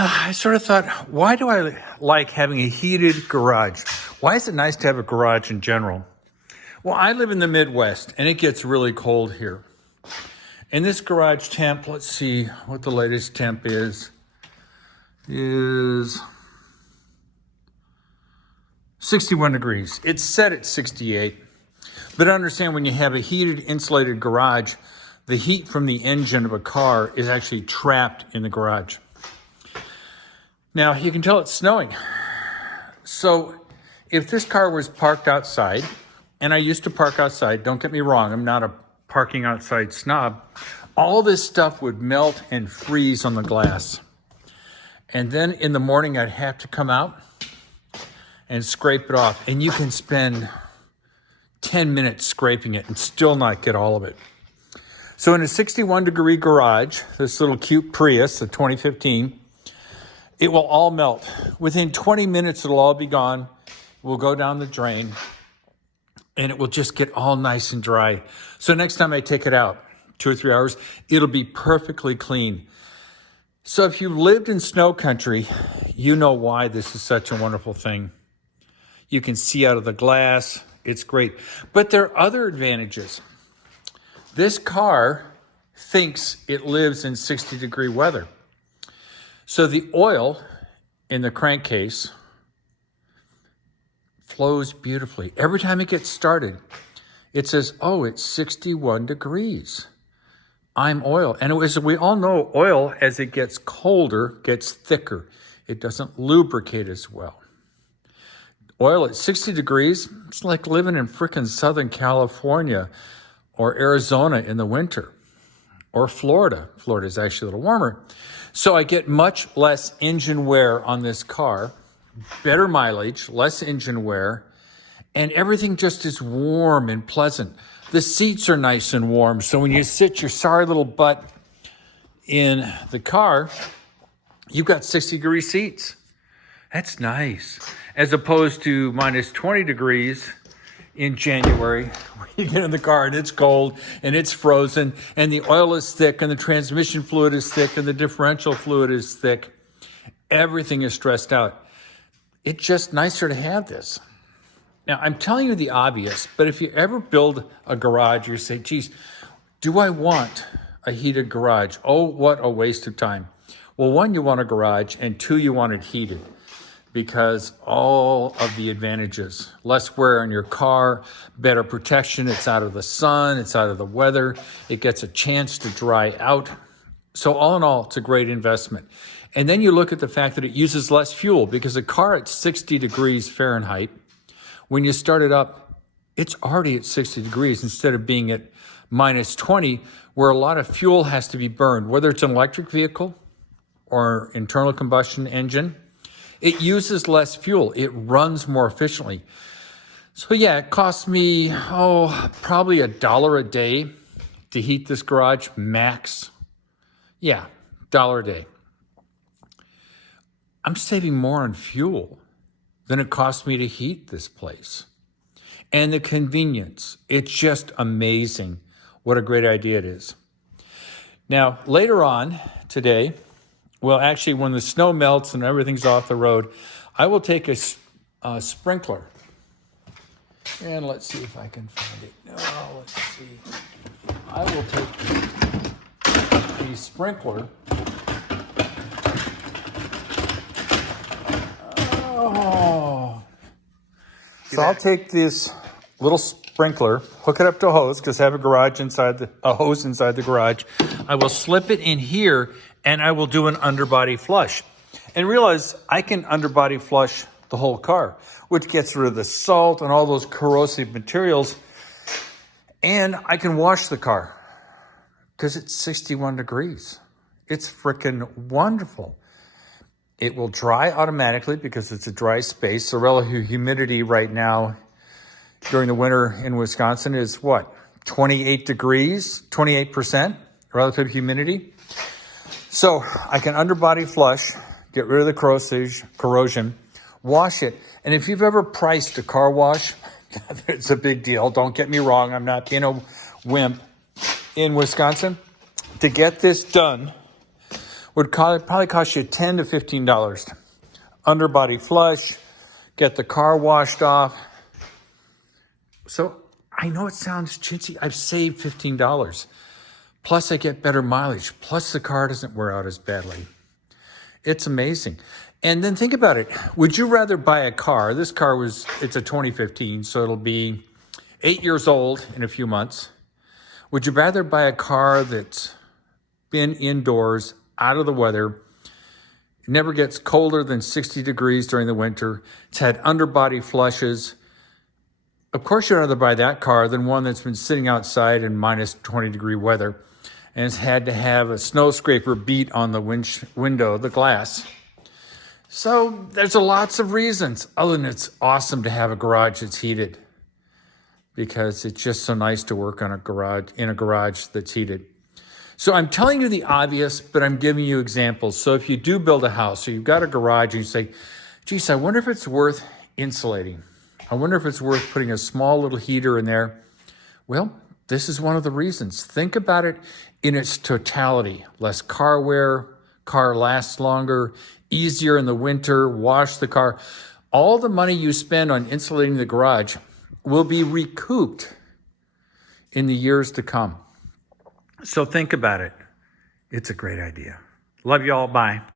I sort of thought, why do I like having a heated garage? Why is it nice to have a garage in general? Well, I live in the Midwest and it gets really cold here. And this garage temp, let's see what the latest temp is 61 degrees. It's set at 68. But understand, when you have a heated, insulated garage, the heat from the engine of a car is actually trapped in the garage. Now, you can tell it's snowing. So if this car was parked outside, and I used to park outside, don't get me wrong, I'm not a parking outside snob, all this stuff would melt and freeze on the glass. And then in the morning, I'd have to come out and scrape it off. And you can spend 10 minutes scraping it and still not get all of it. So in a 61-degree garage, this little cute Prius, a 2015, it will all melt. Within 20 minutes, it'll all be gone. We'll go down the drain, and it will just get all nice and dry. So next time I take it out, 2 or 3 hours, it'll be perfectly clean. So if you lived in snow country, you know why this is such a wonderful thing. You can see out of the glass. It's great. But there are other advantages. This car thinks it lives in 60-degree weather. So the oil in the crankcase flows beautifully. Every time it gets started, it says, oh, it's 61 degrees. I'm oil. And as we all know, oil, as it gets colder, gets thicker. It doesn't lubricate as well. Oil at 60 degrees, it's like living in frickin' Southern California or Arizona in the winter, or Florida. Florida is actually a little warmer. So I get much less engine wear on this car, better mileage, less engine wear, and everything just is warm and pleasant. The seats are nice and warm, so when you sit your sorry little butt in the car, you've got 60-degree seats. That's nice. As opposed to minus 20 degrees in January, where you get in the car and it's cold and it's frozen and the oil is thick and the transmission fluid is thick and the differential fluid is thick. Everything is stressed out. It's just nicer to have this. Now, I'm telling you the obvious, but if you ever build a garage, you say, geez, do I want a heated garage? Oh, what a waste of time. Well, one, you want a garage, and two, you want it heated, because all of the advantages, less wear on your car, better protection, it's out of the sun, it's out of the weather, it gets a chance to dry out. So all in all, it's a great investment. And then you look at the fact that it uses less fuel, because a car at 60 degrees Fahrenheit, when you start it up, it's already at 60 degrees instead of being at minus 20, where a lot of fuel has to be burned, whether it's an electric vehicle or internal combustion engine. It uses less fuel. It runs more efficiently. So yeah, it costs me, probably $1 a day to heat this garage, max. Yeah, $1 a day. I'm saving more on fuel than it costs me to heat this place. And the convenience, it's just amazing what a great idea it is. Now, later on today, well, actually, when the snow melts and everything's off the road, I will take a sprinkler. And let's see if I can find it. Oh, let's see. I will take the sprinkler. Oh. So I'll take this little sprinkler, hook it up to a hose, because I have a hose inside the garage. I will slip it in here, and I will do an underbody flush. And realize I can underbody flush the whole car, which gets rid of the salt and all those corrosive materials. And I can wash the car because it's 61 degrees. It's freaking wonderful. It will dry automatically because it's a dry space. The relative humidity right now during the winter in Wisconsin is what? 28 degrees, 28% relative humidity. So I can underbody flush, get rid of the corrosion, wash it. And if you've ever priced a car wash, it's a big deal. Don't get me wrong. I'm not being a wimp. In Wisconsin, to get this done would probably cost you $10 to $15. Underbody flush, get the car washed off. So I know it sounds chintzy. I've saved $15. Plus I get better mileage. Plus the car doesn't wear out as badly. It's amazing. And then think about it. Would you rather buy a car? This car it's a 2015, so it'll be 8 years old in a few months. Would you rather buy a car that's been indoors, out of the weather, never gets colder than 60 degrees during the winter, it's had underbody flushes? Of course you'd rather buy that car than one that's been sitting outside in minus 20 degree weather and has had to have a snow scraper beat on the window, the glass. So there's lots of reasons. Other than it's awesome to have a garage that's heated, because it's just so nice to work in a garage that's heated. So I'm telling you the obvious, but I'm giving you examples. So if you do build a house, or you've got a garage and you say, geez, I wonder if it's worth insulating. I wonder if it's worth putting a small little heater in there. Well, this is one of the reasons. Think about it in its totality. Less car wear, car lasts longer, easier in the winter, wash the car. All the money you spend on insulating the garage will be recouped in the years to come. So think about it. It's a great idea. Love you all. Bye.